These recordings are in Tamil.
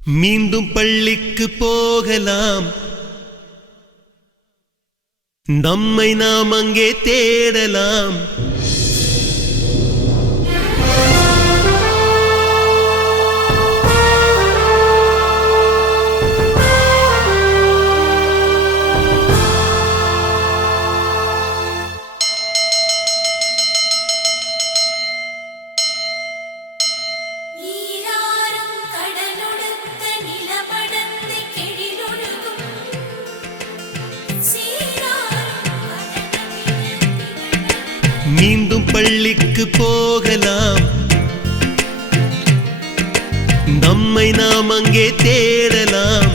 மீண்டும் பள்ளிக்கு போகலாம், நம்மை நாம் அங்கே தேடலாம். மீண்டும் பள்ளிக்கு போகலாம், நம்மை நாம் அங்கே தேடலாம்.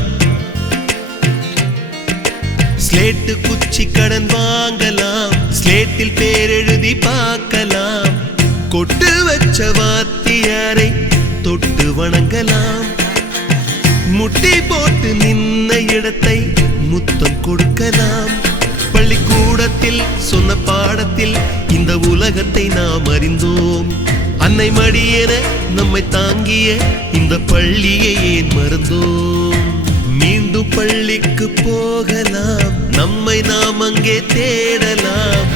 ஸ்லேட்டு குச்சி கடன் வாங்கலாம், ஸ்லேட்டில் பேர் எழுதி பார்க்கலாம். கொட்டு வச்ச வாத்தியாரை தொட்டு வணங்கலாம், முட்டி போட்டு நின்ன இடத்தை முத்தம் கொடுக்கலாம். பள்ளிக்கூடத்தில் சொன்ன பாடத்தில் இந்த உலகத்தை நாம் அறிந்தோம். அன்னை மடியென நம்மை தாங்கிய இந்த பள்ளியை ஏன் மறந்தோம்? மீண்டும் பள்ளிக்கு போகலாம், நம்மை நாம் அங்கே தேடலாம்.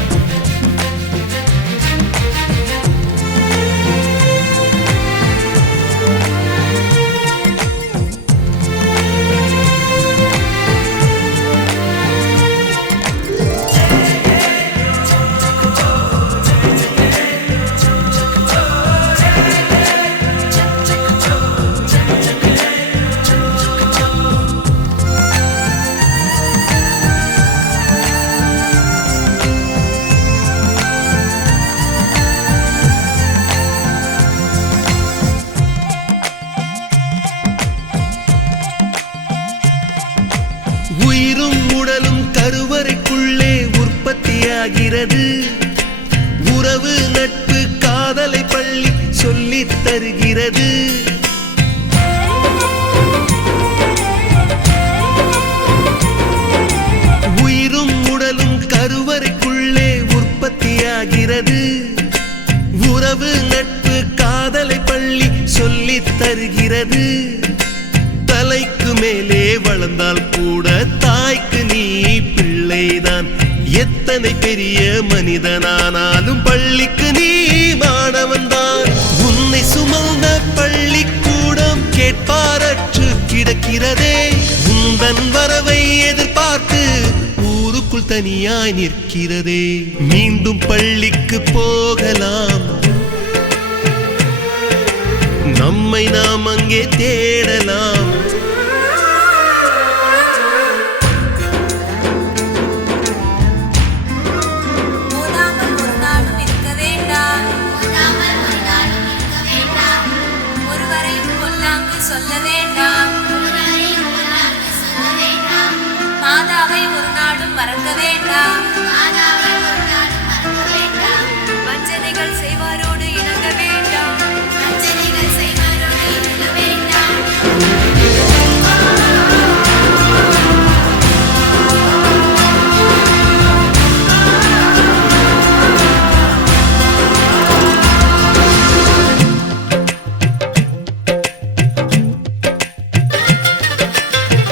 உயிரும் உடலும் கருவறைக்குள்ளே உற்பத்தியாகிறது. உறவு நட்பு காதலை பள்ளி சொல்லித் தருகிறது. உயிரும் உடலும் கருவறைக்குள்ளே உற்பத்தியாகிறது. உறவு நட்பு காதலை பள்ளி சொல்லித் தருகிறது. தலைக்கு மேலே வளர்ந்தால் கூட தாய்க்கு நீ பிள்ளைதான். எத்தனை பெரிய மனிதனானாலும் பள்ளிக்கு நீ மாணவன்தான். உன்னை சுமந்த பள்ளிக்கூடம் கேட்பாரற்று கிடக்கிறதே. உந்தன் வரவை எதிர்பார்த்து ஊருக்குள் தனியாய் நிற்கிறதே. மீண்டும் பள்ளிக்கு போகலாம், நம்மை நாம் அங்கே தேடலாம். சொல்ல வேண்டாம், மாதாவை ஒரு நாளும் மறக்க வேண்டாம். வஞ்சனைகள் செய்வாரோடு இணங்க வேண்டாம்.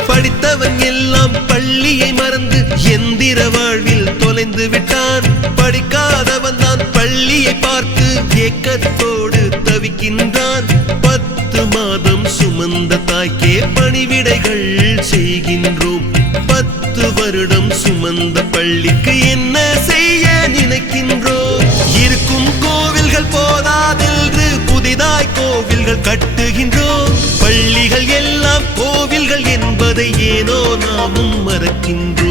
படித்தவன் எல்லாம் பள்ளியை மறந்து எந்திர வாழ்வில் தொலைந்து விட்டான். படிக்காதவன் தான் பள்ளியை பார்த்து ஏக்கத்தோடு தவிக்கின்றான். 10 மாதம் சுமந்த தாய்க்கே பணிவிடைகள் செய்கின்றோம். 10 வருடம் சுமந்த பள்ளிக்கு என்ன செய்ய நினைக்கின்றோம்? இருக்கும் கோவில்கள் போதாதென்று புதிதாய் கோவில்கள் கட்டுகின்றோம். பள்ளிகள் எல்லாம் கோவில்கள் என்பதை ஏனோ நாமும் மறக்கின்றோம்.